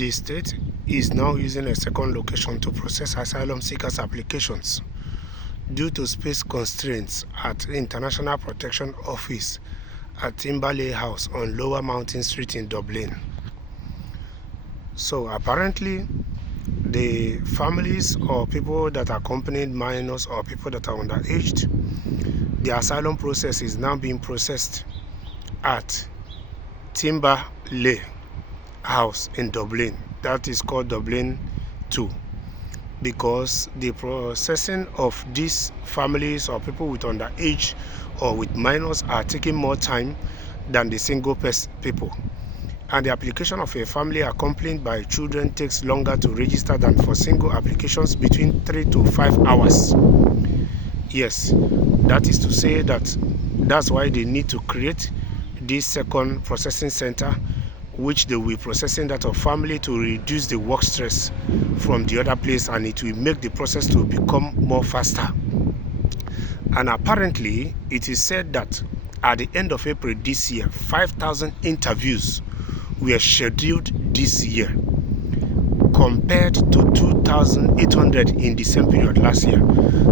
The state is now using a second location to process asylum seekers' applications due to space constraints at the International Protection Office at Timberlake House on Lower Mount Street in Dublin. So apparently, the families or people that accompanied minors or people that are underaged, the asylum process is now being processed at Timberlake House in Dublin. That is called Dublin 2, because the processing of these families or people with underage or with minors are taking more time than the single people. And the application of a family accompanied by children takes longer to register than for single applications, between 3 to 5 hours. Yes, that is to say that's why they need to create this second processing center, which they will be processing that of family to reduce the work stress from the other place, and it will make the process to become more faster. And apparently, it is said that at the end of April this year, 5,000 interviews were scheduled this year, compared to 2,800 in the same period last year.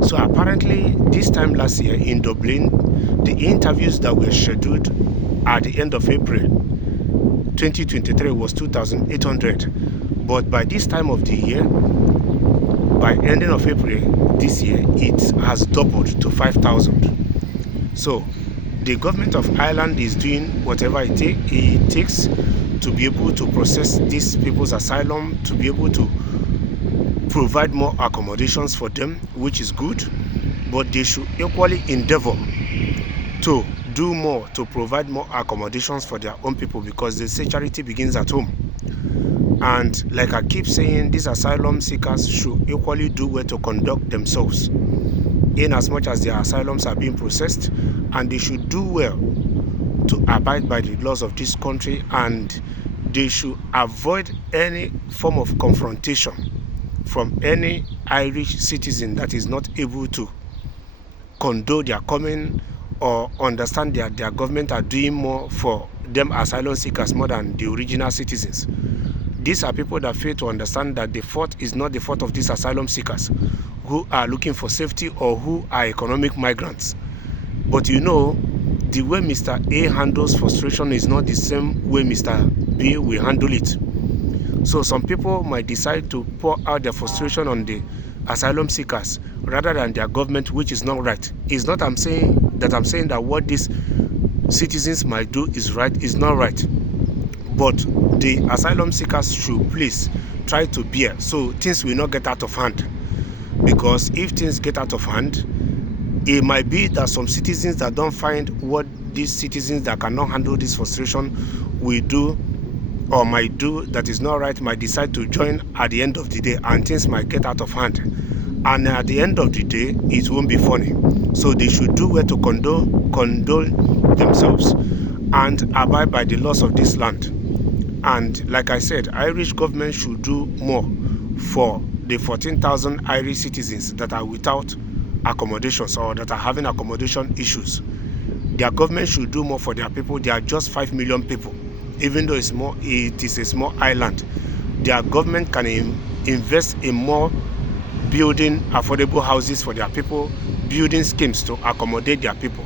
So apparently, this time last year in Dublin, the interviews that were scheduled at the end of April 2023 was 2,800. But by this time of the year, by ending of April this year, it has doubled to 5,000. So the government of Ireland is doing whatever it takes to be able to process these people's asylum, to be able to provide more accommodations for them, which is good, but they should equally endeavor to do more to provide more accommodations for their own people, because they say charity begins at home. And like I keep saying, these asylum seekers should equally do well to conduct themselves in as much as their asylums are being processed, and they should do well to abide by the laws of this country, and they should avoid any form of confrontation from any Irish citizen that is not able to condone their coming or understand that their government are doing more for them asylum seekers more than the original citizens. These are people that fail to understand that the fault is not the fault of these asylum seekers who are looking for safety or who are economic migrants. But you know, the way Mr. A handles frustration is not the same way Mr. B will handle it. So some people might decide to pour out their frustration on the asylum seekers rather than their government, which is not right. It's not I'm saying that what these citizens might do is right, is not right. But the asylum seekers should please try to bear so things will not get out of hand. Because if things get out of hand, it might be that some citizens that don't find what these citizens that cannot handle this frustration will do or might do that is not right, might decide to join at the end of the day, and things might get out of hand. And at the end of the day, it won't be funny. So they should do well to condone themselves and abide by the laws of this land. And like I said, Irish government should do more for the 14,000 Irish citizens that are without accommodations or that are having accommodation issues. Their government should do more for their people. They are just 5 million people. Even though it is a small island, their government can invest in more building affordable houses for their people, building schemes to accommodate their people.